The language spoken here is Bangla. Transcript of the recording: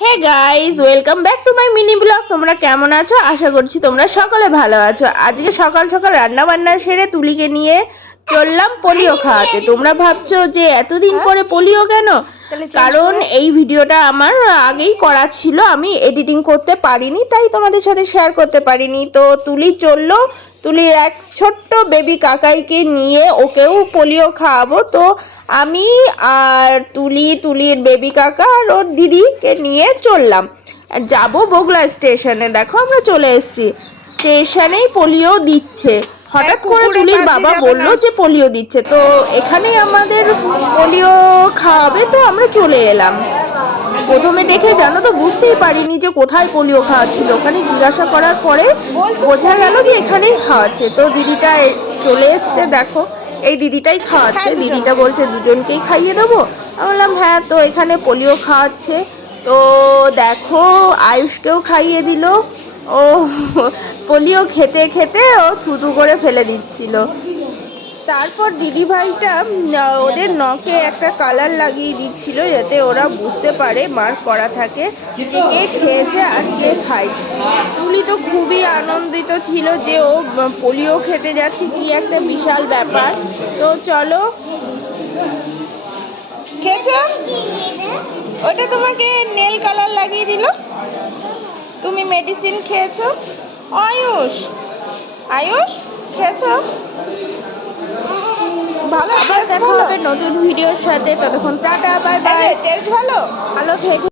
Hey guys, welcome back to my mini blog. তোমরা কেমন আছো? আশা করছি তোমরা সকলে ভালো আছো। আজকে সকাল সকাল রান্না বান্না সেরে তুলিকে নিয়ে চললাম পোলিও খাওয়াতে। তোমরা ভাবছো যে এতদিন পরে পোলিও কেন? কারণ এই ভিডিওটা আমার আগেই করা ছিল, আমি এডিটিং করতে পারিনি, তাই তোমাদের সাথে শেয়ার করতে পারিনি। তো তুলি চললো, তুলির এক ছোট্ট বেবি কাকাইকে নিয়ে ওকেও পোলিও খাওয়াবো। তো আমি আর তুলির বেবি কাকা আর ওর দিদিকে নিয়ে চললাম, যাব বগুড়া স্টেশনে। দেখো আমরা চলে এসেছি, স্টেশনেই পোলিও দিচ্ছে। হঠাৎ করে তুলির বাবা বললো যে পোলিও দিচ্ছে, তো এখানেই আমাদের পোলিও খাওয়াবে, তো আমরা চলে এলাম। প্রথমে দেখে জানো তো বুঝতেই পারিনি যে কোথায় পোলিও খাওয়াচ্ছিল। ওখানে জিজ্ঞাসা করার পরে বোঝা গেল যে এখানেই খাওয়াচ্ছে। তো দিদিটা চলে এসছে, দেখো এই দিদিটাই খাওয়াচ্ছে। দিদিটা বলছে দুজনকেই খাইয়ে দেবো। আমি বললাম হ্যাঁ। তো এখানে পোলিও খাওয়াচ্ছে, তো দেখো আয়ুষকেও খাইয়ে দিল। ও পোলিও খেতে খেতে ও থুতু করে ফেলে দিচ্ছিল। তারপর দিদিভাইটা ওদের নখে একটা কালার লাগিয়ে দিচ্ছিল, যাতে ওরা বুঝতে পারে মার্ক করা থাকে যে কে খেয়েছে আর কে খায়। তুলি তো খুবই আনন্দিত ছিল যে ও পোলিও খেতে যাচ্ছে, কি একটা বিশাল ব্যাপার। তো চলো, খেয়েছো? ওটা তোমাকে নেল কালার লাগিয়ে দিল, তুমি মেডিসিন খেয়েছো। আয়ুষ, আয়ুষ খেয়েছো? ভালো, আবার দেখা হবে নতুন ভিডিওর সাথে। ততক্ষণ টাটা, বাই বাই। টেস্ট ভালো, ভালো থেকে।